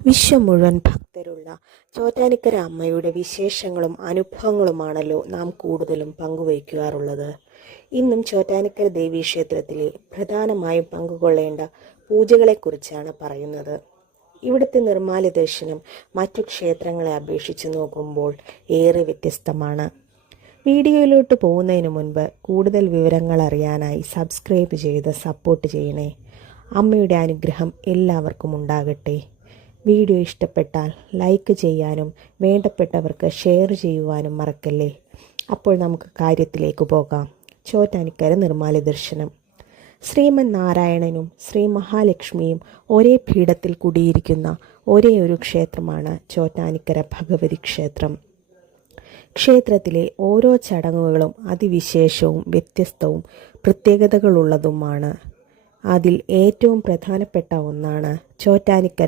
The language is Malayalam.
വിശ്വം മുഴുവൻ ഭക്തരുള്ള ചോറ്റാനിക്കര അമ്മയുടെ വിശേഷങ്ങളും അനുഭവങ്ങളുമാണല്ലോ നാം കൂടുതലും പങ്കുവയ്ക്കാറുള്ളത്. ഇന്നും ചോറ്റാനിക്കര ദേവീക്ഷേത്രത്തിലെ പ്രധാനമായും പങ്കുകൊള്ളേണ്ട പൂജകളെക്കുറിച്ചാണ് പറയുന്നത്. ഇവിടുത്തെ നിർമ്മാല്യ ദർശനം മറ്റു ക്ഷേത്രങ്ങളെ അപേക്ഷിച്ച് നോക്കുമ്പോൾ ഏറെ വ്യത്യസ്തമാണ്. വീഡിയോയിലോട്ട് പോകുന്നതിന് മുൻപ് കൂടുതൽ വിവരങ്ങൾ അറിയാനായി സബ്സ്ക്രൈബ് ചെയ്ത് സപ്പോർട്ട് ചെയ്യണേ. അമ്മയുടെ അനുഗ്രഹം എല്ലാവർക്കും ഉണ്ടാകട്ടെ. വീഡിയോ ഇഷ്ടപ്പെട്ടാൽ ലൈക്ക് ചെയ്യാനും വേണ്ടപ്പെട്ടവർക്ക് ഷെയർ ചെയ്യുവാനും മറക്കല്ലേ. അപ്പോൾ നമുക്ക് കാര്യത്തിലേക്ക് പോകാം. ചോറ്റാനിക്കര നിർമ്മാല്യ ദർശനം. ശ്രീമൻ നാരായണനും ശ്രീ മഹാലക്ഷ്മിയും ഒരേ പീഠത്തിൽ കുടിയിരിക്കുന്ന ഒരേ ഒരു ക്ഷേത്രമാണ് ചോറ്റാനിക്കര ഭഗവതി ക്ഷേത്രം. ക്ഷേത്രത്തിലെ ഓരോ ചടങ്ങുകളും അതിവിശേഷവും വ്യത്യസ്തവും പ്രത്യേകതകളുള്ളതുമാണ്. അതിൽ ഏറ്റവും പ്രധാനപ്പെട്ട ഒന്നാണ് ചോറ്റാനിക്കര